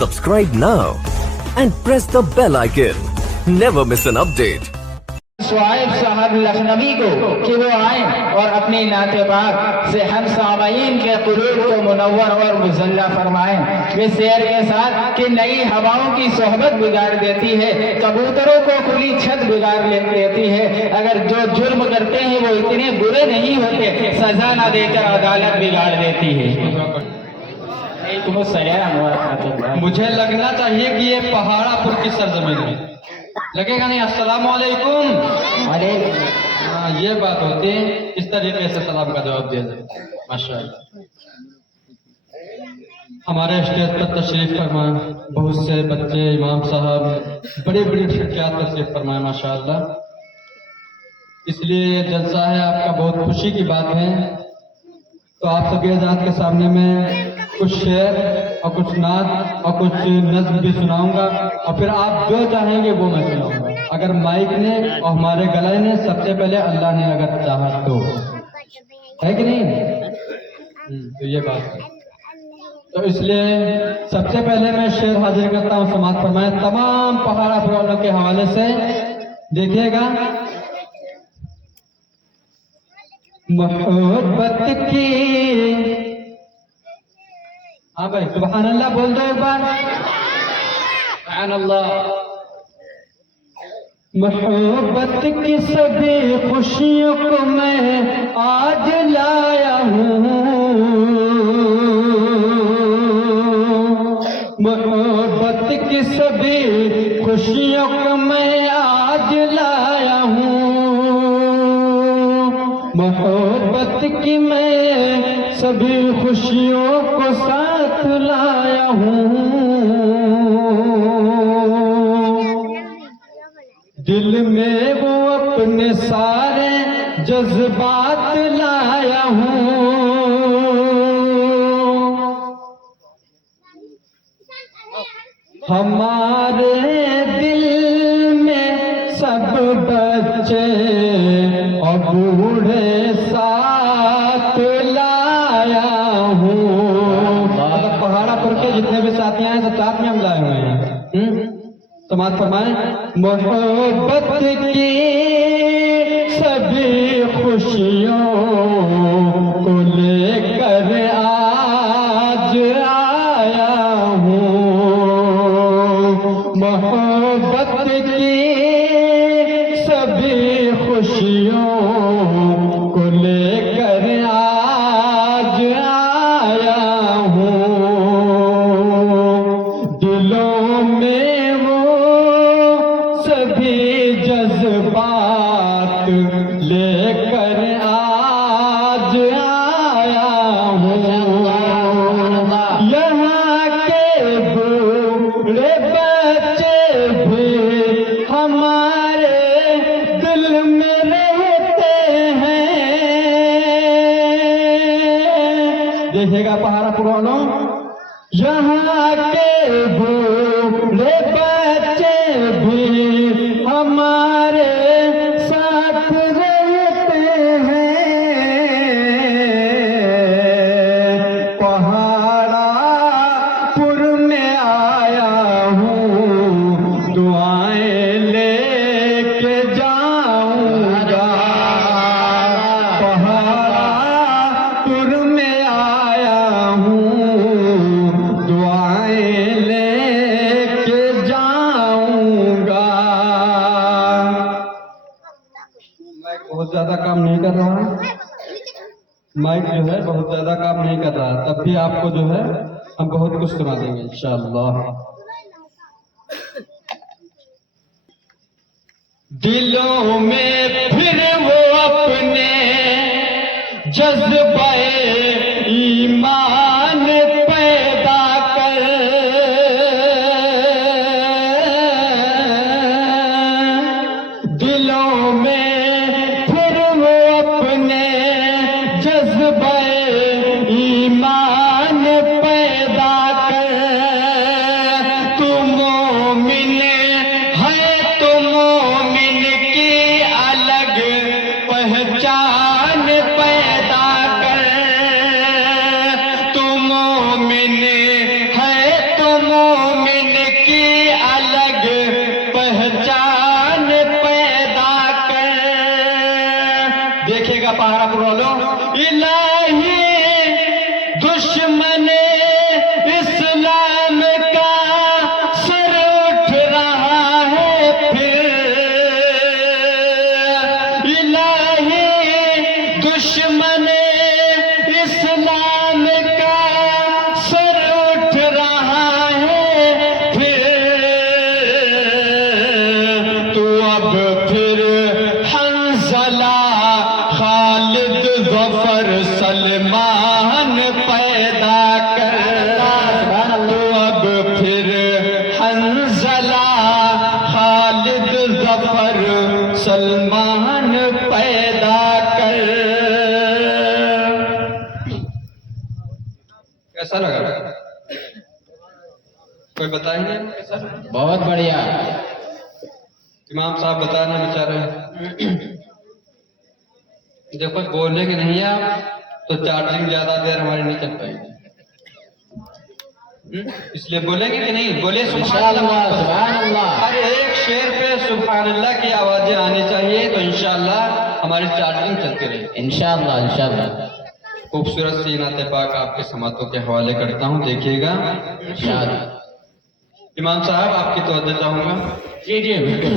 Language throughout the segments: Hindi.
Subscribe now and press the bell icon. Never miss an update. शुआइब साहब लखनवी को कि वो आए और अपनी नाते पाक से हम सामाईन के कुलूब को मुनव्वर और मुज़ल्ला फरमाएं। इस शेर के साथ कि नई हवाओं की सोहबत बिगाड़ देती है, कबूतरों को खुली छत बिगाड़ देती है। अगर जो जुर्म करते हैं वो इतने बुरे नहीं होते, सजा ना देकर अदालत बिगाड़ देती है। मुझे लगना चाहिए कि ये पहाड़ापुर की सरजमीन है, लगेगा नहीं? अस्सलामु अलैकुम। अरे हाँ, ये बात होती है, इस तरीके से सलाम का जवाब दिया जाए। माशाअल्लाह। हमारे स्टेज पर तशरीफ फरमाए बहुत से बच्चे, इमाम साहब, बड़ी बड़ी शख्सियत तशरीफ फरमाए माशाअल्लाह। इसलिए ये जलसा है आपका, बहुत खुशी की बात है। तो आप सभी हज़रात के सामने में कुछ शेर और कुछ नात और कुछ नज़्म भी सुनाऊंगा, और फिर आप जो चाहेंगे वो मैं सुनाऊंगा, अगर माइक ने और हमारे गले ने, सबसे पहले अल्लाह ने अगर चाहा तो, है कि नहीं? तो ये बात है। तो इसलिए सबसे पहले मैं शेर हाजिर करता हूँ, समाअत फरमाए तमाम पहाड़ापुर वालों के हवाले से। देखिएगा, मोहब्बत की, हाँ भाई सुभान अल्लाह बोल दो एक बार, सुभान अल्लाह। मोहब्बत की सभी खुशियों को मैं आज लाया हूँ, मोहब्बत की सभी खुशियों को मैं आज लाया हूँ, मोहब्बत की मैं सभी खुशियों को साथ लाया हूँ, दिल में वो अपने सारे जज्बात लाया हूँ, हमारे दिल में सब बच्चे और बूढ़े साथ लाया हूँ। पहाड़ापुर के जितने भी साथी हैं सब साथ में हम लाए हुए हैं। समाअत फरमाएं, मोहब्बत की सभी खुशियों को लेकर आज आया हूँ, मोहब्बत की सभी खुशियों को लेकर आज आया हूँ, दिलों में वो सभी जज्बात लेकर आज आया हूँ, यहाँ के बूढ़े बच्चे भी हमारे दिल में रहते हैं। देखिएगा पहाड़ापुर वालों, यहाँ के बूढ़े बच्चे भी हमारे साथ रहते हैं, पहाड़ापुर में आया हूँ, दुआएं लेके जाऊंगा, पहाड़ापुर में आया हूँ, दुआएं लेके जाऊंगा। माइक बहुत ज्यादा काम नहीं कर रहा है, माइक जो है बहुत ज्यादा काम नहीं कर रहा है, तब भी आपको जो है हम बहुत कुछ सुना देंगे इंशाअल्लाह। दिलों में फिर वो अपने जज्बाए ईमान पैदा कर, दिलों में फिर वो अपने जज्बाए ईमान पैदा कर, तू मोमिन है, तू मोमिन की अलग पहचान कोई बता ही नहीं सर। बहुत बढ़िया। इमाम साहब बताना बेचारे। देखो बोलेंगे नहीं आप तो चार्जिंग ज्यादा देर हमारी नहीं चल पाएगी, इसलिए बोलेंगे कि नहीं? बोले सुभान अल्लाह, सुभान अल्लाह। हर एक शेर पे सुभान अल्लाह की आवाजें आनी चाहिए, तो इंशाअल्लाह हमारी चार्जिंग चलती रहेगी। इंशाअल्लाह इंशाअल्लाह। खूबसूरत सी नाते पाक आपके समातों के हवाले करता हूँ, देखिएगा। इमाम साहब आपकी तवज्जो चाहूंगा। जी जी बिल्कुल।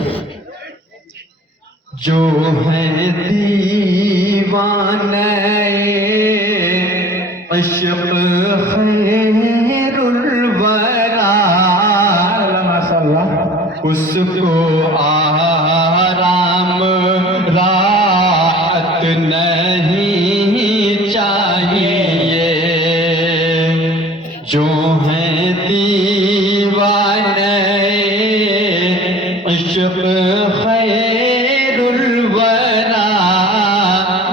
जो है दीवाने इश्क़ खैरुल वरा, माशाअल्लाह, उसको आराम राहत नहीं चाहिए। जो है दीवाने इश्क़ खैरुल वरा,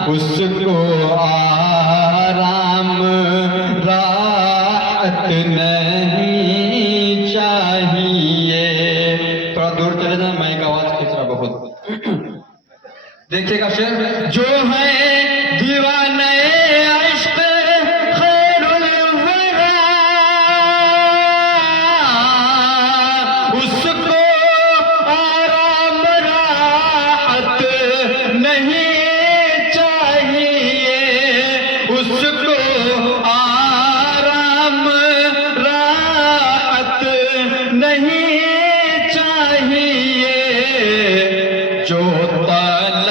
उसको आराम राहत नहीं चाहिए। थोड़ा दूर चले जाए, माइक आवाज खींच रहा बहुत। देखिएगा शेर। जो है दीवाने इश्क़ खैरुल वरा, उसको आराम राहत नहीं चाहिए। उसको आराम राहत नहीं चाहिए। जो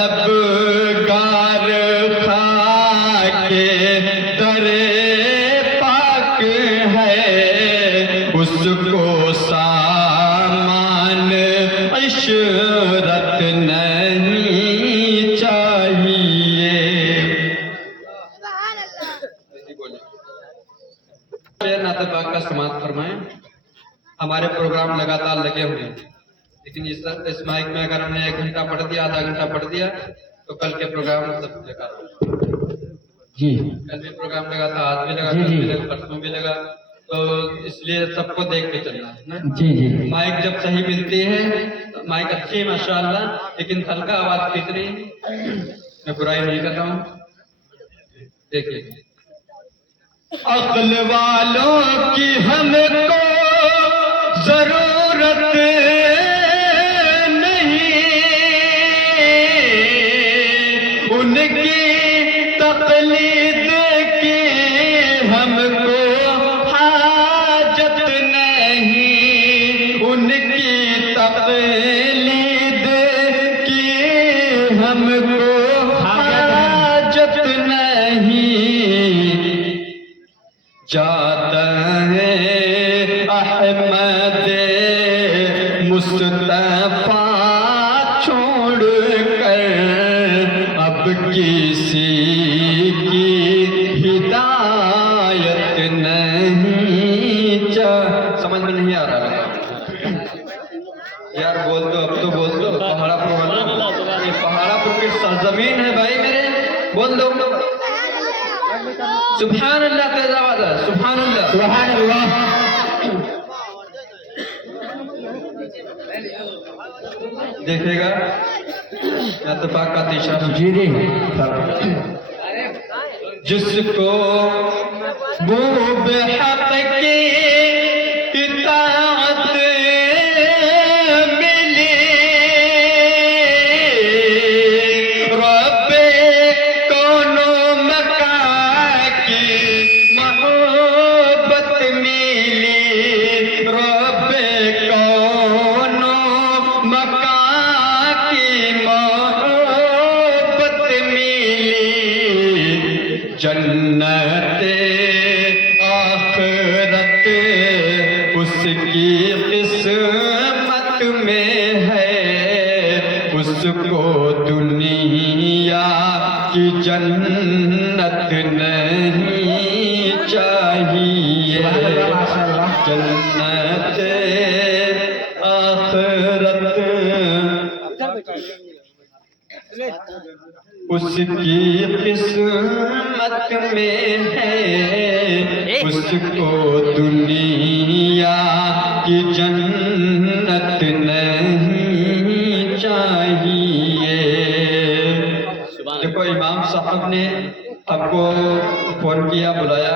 तलबगार खाके दरे पाक है, उसको सामान इशरत नहीं चाहिए। नाते पाक का समाप्त फरमाएं। हमारे प्रोग्राम लगातार लगे हुए हैं, लेकिन इस माइक में अगर हमने 1 घंटा पढ़ दिया, आधा घंटा पढ़ दिया, तो कल के प्रोग्राम सब बेकार। जी कल भी प्रोग्राम लगा था, आज भी लगा, जी, कल भी जी। लगा, परसों भी लगा, तो इसलिए सबको देख के चलना है ना। जी जी। माइक जब सही मिलती है, तो माइक अच्छी है माशाअल्लाह, लेकिन हल्का आवाज खींच रही है, मैं बुराई नहीं कर रहा हूँ। देखिए, अक्ल वालों की हमको जरूरत नहीं, उनकी तकलीद की हमको हाजत नहीं। उनकी तकलीद की हमको हाजत नहीं। जाता है अहमद मुस्तफा छोड़ कर, अब किसी की हिदायत नहीं। समझ में नहीं आ रहा यार? बोल दो, अब तो बोल दो। पहाड़ापुर वाला, ये पहाड़ापुर की सरजमीन है भाई मेरे, बोल दो। सुभान अल्लाह, तेज आवाज है, सुभान अल्लाह, सुभान अल्लाह। देखेगा या तो पाक का तीसरा। जी जी। जिसको वो बेहक की इताअत मिली, रब्बे कोनो मकां की मोहब्बत मिली, रब्बे कोनो मकां की मोहब्बत मिली। जन्नते आखिरत उसकी किस्मत में है, उसको दुनिया की जन्नत नहीं चाहिए। जन्नते आखिरत उसकी किस्मत में है, उसको दुनिया की जन्नत नहीं चाहिए। देखो इमाम साहब ने हमको फोन किया, बुलाया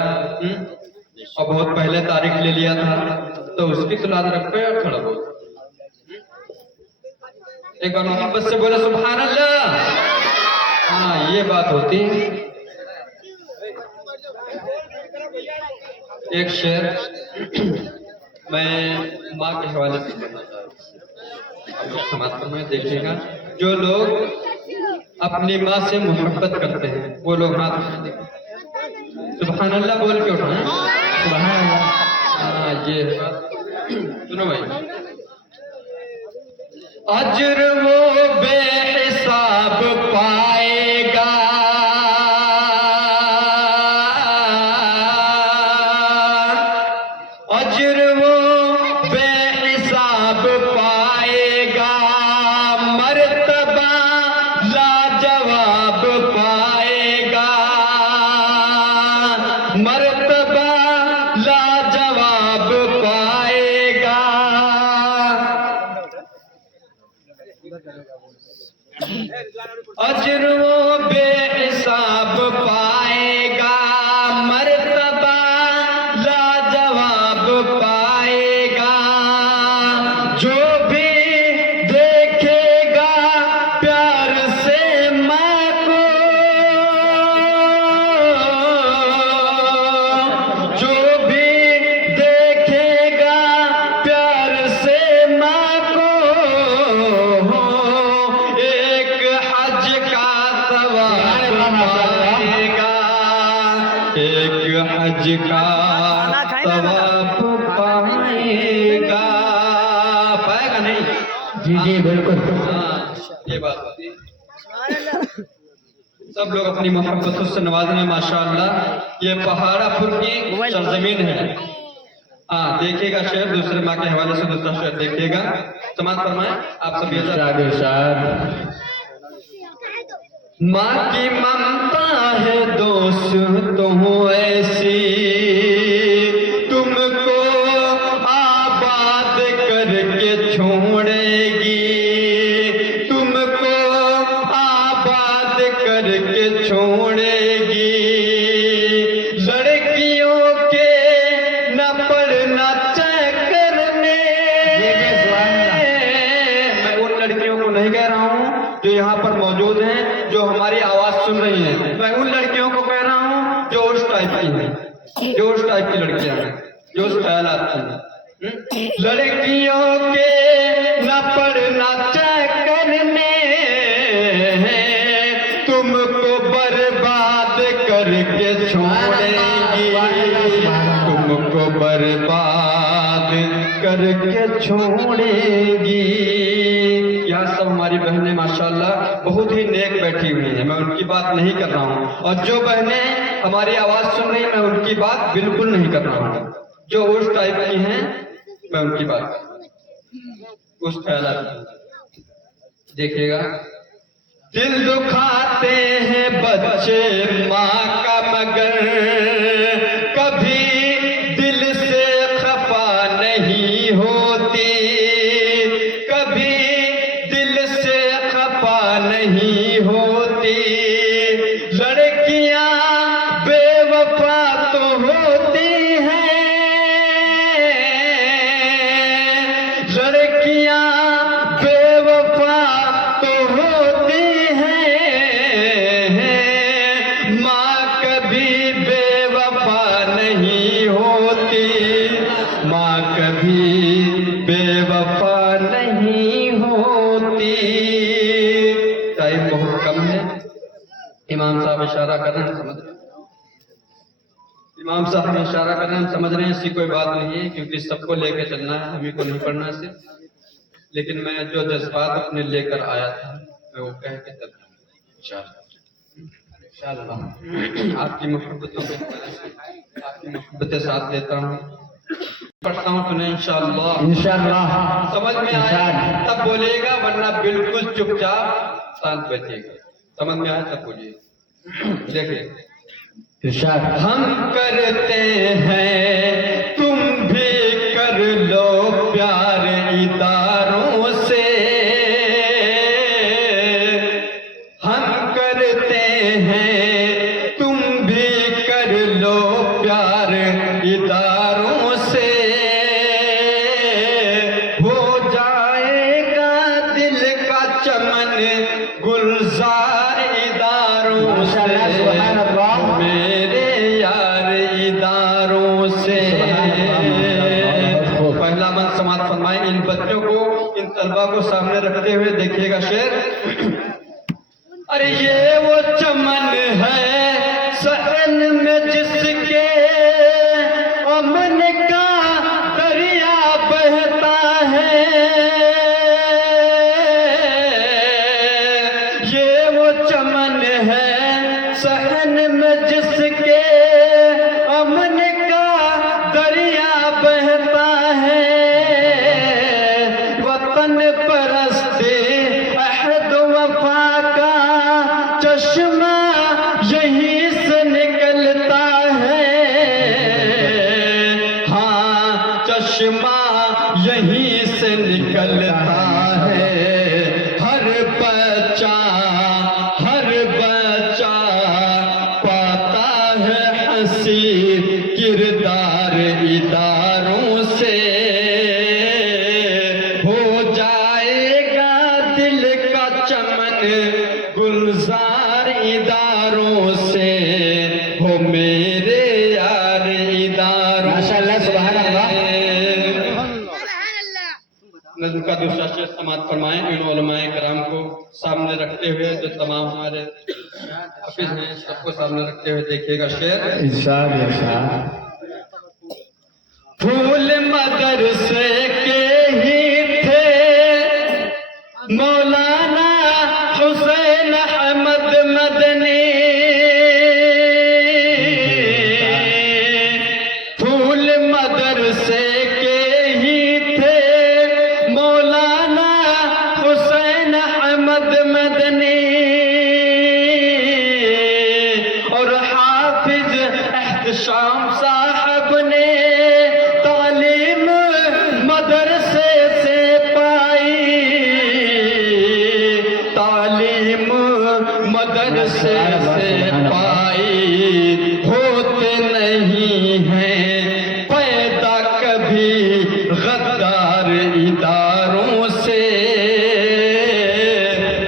और बहुत पहले तारीख ले लिया था, तो उसकी तो लाद रखो यार थोड़ा बहुत। एक बार मोहब्बत से बोले सुभान अल्लाह। हाँ ये बात होती है। एक शेर मैं माँ के हवाले से करना चाहता हूँ, समाज में देखिएगा। जो लोग अपनी माँ से मोहब्बत करते हैं वो लोग हाथ उठा देंगे, सुभान अल्लाह बोल के उठाएं। सुभान अल्लाह। हाँ ये सुनो भाई। अजर वो बेहिसाब पाएगा, अजर वो बेहिसाब पाएगा, मर्तबा लाजवाब पाएगा, मर्तबा लाजवाब पाएगा। अजर वो बेहिसाब पाएगा, मर्तबा लाजवाब पाएगा। जो भी देखेगा प्यार से माँ को, जो भी देखेगा प्यार से माँ को, एक हज का सवाब पाएगा, एक हज का सवाब पाएगा। पाएगा नहीं? जी जी बिल्कुल। हाँ ये बात होती है। सब लोग अपनी मोहब्बतों से नवाजने माशाअल्लाह। ये पहाड़ापुर की सरजमीन है। हाँ देखिएगा शेर, दूसरे माँ के हवाले से दूसरा शेर देखिएगा। समाज फरमाए आप सब। माँ की ममता है दोस्तों ऐसी, तुमको आबाद करके छोड़ेगी, तुमको आबाद करके छोड़ेगी। लड़कियों के न पढ़ना चक्कर में, मैं उन लड़कियों को नहीं कह रहा हूँ जो यहाँ पर मौजूद हैं, जो हमारी आवाज सुन रही हैं। मैं उन लड़कियों को कह रहा हूँ जो उस टाइप की हैं, जो उस टाइप की लड़कियां हैं, जो उस ख्याल आती हैं। लड़कियों के न पढ़ना चक्कर में, तुमको बर्बाद करके छोड़ेगी, तुमको बर्बाद करके छोड़ेगी। यहाँ सब हमारी बहनें माशाल्लाह बहुत ही नेक बैठी हुई हैं, मैं उनकी बात नहीं कर रहा हूँ। और जो बहनें हमारी आवाज सुन रही, मैं उनकी बात बिल्कुल नहीं कर रहा हूँ। जो उस टाइप की हैं मैं उनकी बात उस ख्याल देखिएगा। दिल दुखाते हैं बच्चे माँ का, मगर कभी दिल से खफा नहीं होती, कभी दिल से खफा नहीं होती। लड़कियां बेवफा तो होती हैं, लड़कियां बेवफा तो होती हैं, माँ कभी बेवफा नहीं होती, माँ कभी बेवफा नहीं होती। टाइम बहुत कम है, इमाम साहब इशारा कर रहे हैं, समझ रहे हैं? इमाम साहब इशारा कर रहे हैं, समझ रहे हैं। ऐसी कोई बात नहीं है, क्योंकि सबको लेके चलना है, हमें को नहीं पढ़ना सिर्फ। लेकिन मैं जो जज्बात अपने लेकर आया था मैं वो कह के तब इंशाअल्लाह आपकी मोहब्बतों के आपकी मोहब्बतें साथ लेता हूँ, पढ़ता हूँ, सुने इंशाअल्लाह। इंशाअल्लाह समझ में आया तब बोलिएगा, वरना बिल्कुल चुपचाप शांत बैठिएगा। समझ में आया तब बोलिए। देखिए हम करते हैं तुम भी कर लो फरमाएं। इन बच्चों को, इन तलबा को सामने रखते हुए देखिएगा शेर। अरे ये वो चमन है सहन में जिसके अमन का दरिया बहता है, ये वो चमन है सहन में जिसके अमन का दरिया बहता है, वतन परस्ते अहद वफा का चश्मा यहीं से निकलता है, हाँ चश्मा यहीं से निकलता है। हर बच्चा पाता है हंसी किरदार इदारों से, हो जाएगा दिल का चमन गुलजार इदारों से, हो मेरे यार इदारों। माशाअल्लाह, सुभान अल्लाह। नज़्म का दूसरा शेर समाप्त फरमाएं। इन उलमाए कराम को सामने रखते हुए, जो तमाम हमारे हाफिज हैं सबको सामने रखते हुए देखिएगा शेर। इरशाद इरशाद। फूल मदरसे के ही थे मौलाना हुसैन अहमद मदनी, फूल मदरसे के ही थे मौलाना हुसैन अहमद मदनी, और हाफिज एहतशाम साहब ने तालीम मदरसे से पाई, तालीम मदरसे से पाई। होते नहीं हैं पैदा कभी गद्दार इदारों से,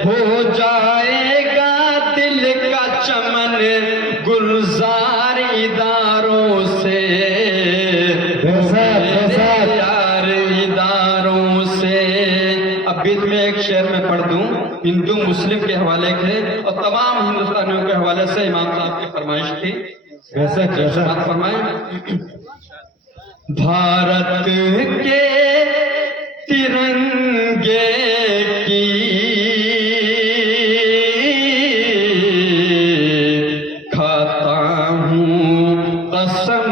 हो जाएगा दिल का चमन गुलजार इदारों से, यार इदारों से। अब बीच में एक शेर में पढ़ दूं, हिंदू मुस्लिम के हवाले के और तमाम हिंदुस्तानियों के हवाले से इमाम साहब की फरमाइश थी। बात फरमाएं। भारत के तिरंगे की खाता हूँ कसम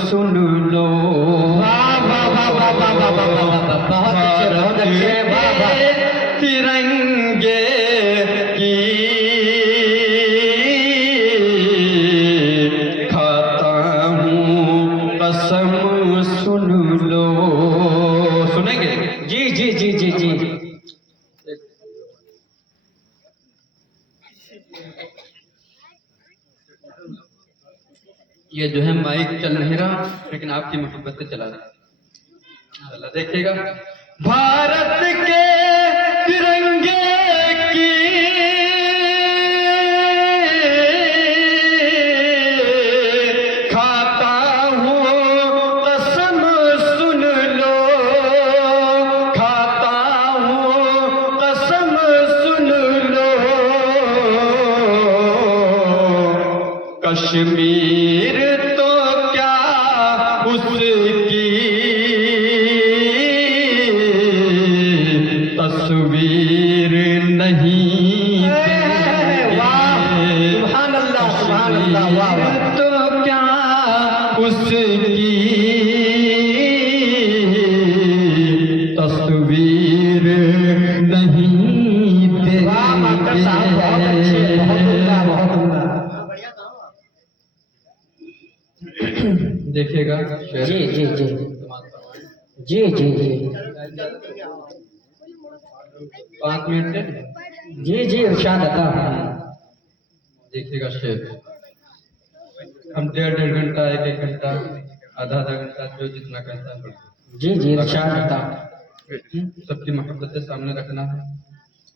सुन लो, तिरंगे की खाता हूँ कसम सुन लो। सुनेंगे? जी जी जी जी जी। ये जो है माइक चल नहीं रहा, लेकिन आपकी मोहब्बत से चला रहा। देखिएगा। भारत के तिरंगे की खाता हूँ कसम सुन लो, खाता हूँ कसम सुन लो। कश्मीर तो क्या उसकी तस्वीर नहीं, सुभान अल्लाह, सुभान अल्लाह, वाह वाह। तो क्या उसकी तस्वीर नहीं देंगे। वाह मास्टर साहब, बहुत अच्छे, बहुत उम्दा, बहुत उम्दा। देखिएगा जी जी जी जी जी जी 5 मिनट जी जी इरशाद अता। देखिएगा शेर। हम 1.5 घंटा 1 घंटा आधा घंटा जो जितना कहता है जी जी इरशाद अता। सबकी मोहब्बत से सामने रखना है,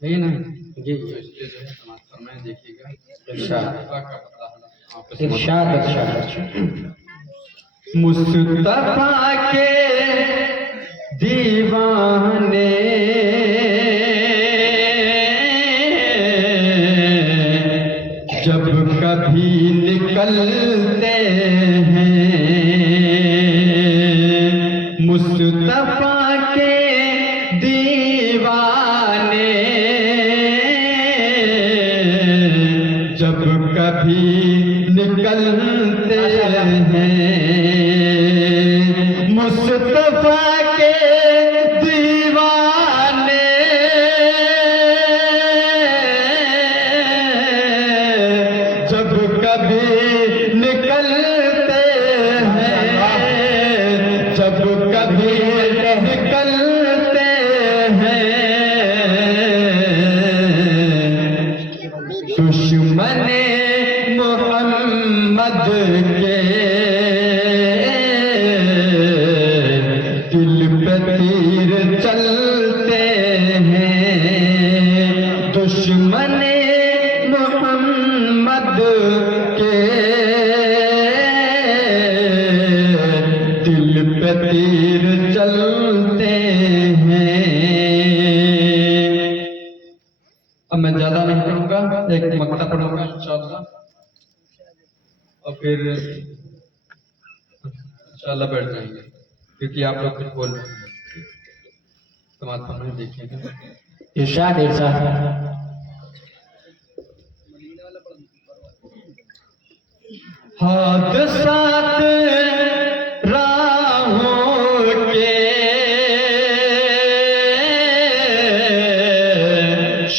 यही नहीं? जी तो इसलिए जो है समाज फरमाएं। देखिएगा इरशाद इरशाद इरशाद। मुस्तफा के दीवाने के दीवाने जब कभी निकलते हैं, मुस्तफा के दीवाने जब कभी निकलते हैं, जब कभी निकलते हैं, दुश्मने मोहम्मद के दिल पे तीर चलते हैं, दुश्मने मोहम्मद के दिल पे तीर चलते हैं। अब मैं ज्यादा नहीं पढ़ूंगा, एक मक्ता पढ़ूंगा इंशाअल्लाह और फिर इंशाअल्लाह बैठ जाएंगे, क्योंकि आप लोग कुछ बोल रहे हैं समाज में देखेंगे। इरशाद इरशाद हादसात राहों के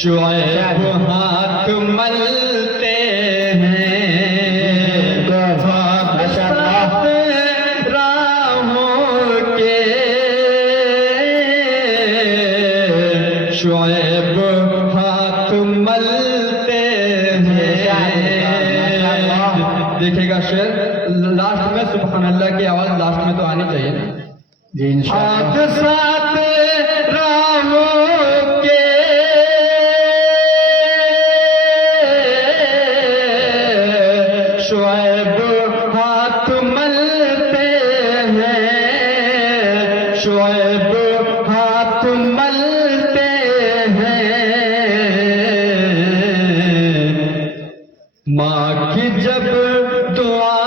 शुएब हाथ मलते हैं, हादसात राहों के शुएब हाथ मलते हैं। देखिएगा शेर लास्ट में, सुभान अल्लाह की आवाज लास्ट में तो आनी चाहिए ना जी इंशाअल्लाह। हादसात राहों के शुएब हाथ मलते हैं, शुएब हाथ मलते हैं। माँ की जब दुआ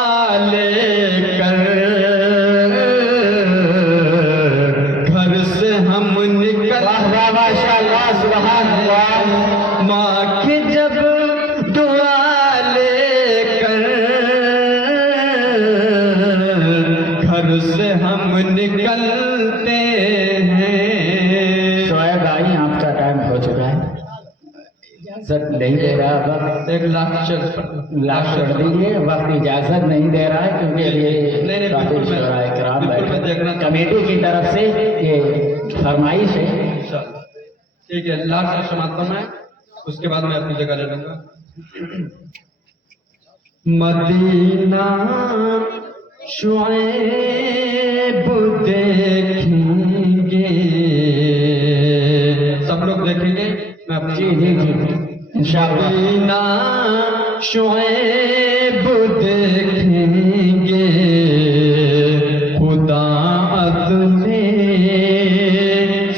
लेकर घर से हम निकल, माशाअल्लाह सुभान अल्लाह। माँ की जब दुआ लेकर घर से हम निकलते हैं। शोएब भाई आपका टाइम हो चुका है, इजाजत नहीं दे रहा वक्त, एक लाख लाख छोड़ दीजिए, वक्त इजाजत नहीं दे रहा है क्योंकि ये नहीं, काफी बिल्कुल शोराए कराम बिल्कुल मैं देखना बैठे कमेटी की तरफ से ये फरमाइश है। ठीक है, लास्ट समाप्त मैं, उसके बाद मैं अपनी जगह ले लूंगा। मदीना शुएब देखेंगे, सब लोग देखेंगे, मैं अपना जी जी जी इंशाअल्लाह। मदीना शुएब देखेंगे, खुदा अज़्मे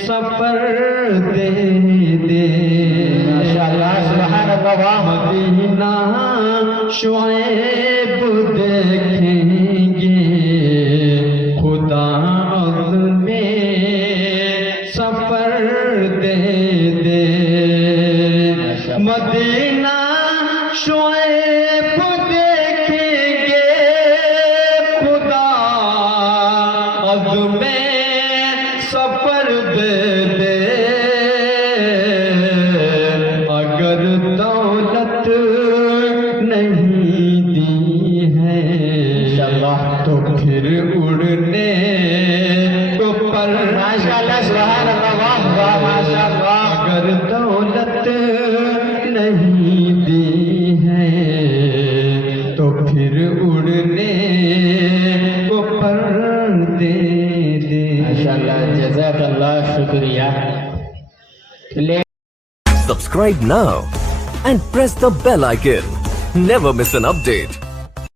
सफर दे दे। माशाअल्लाह सुभान अल्लाह। मदीना शुएब देखेंगे, खुदा अज़्मे सफर दे दे। मदीना शुएब देखेंगे, खुदा अज़्मे सफर दे दे। अगर दौलत नहीं दी है इंशाअल्लाह तो फिर उड़ने को पर। माशाअल्लाह सुभान अल्लाह वाह माशाअल्लाह। अगर दौलत नहीं दी है तो फिर उड़ने को पर दे दे। माशाअल्लाह जज़ाकल्लाह शुक्रिया। Subscribe now and press the bell icon. Never miss an update.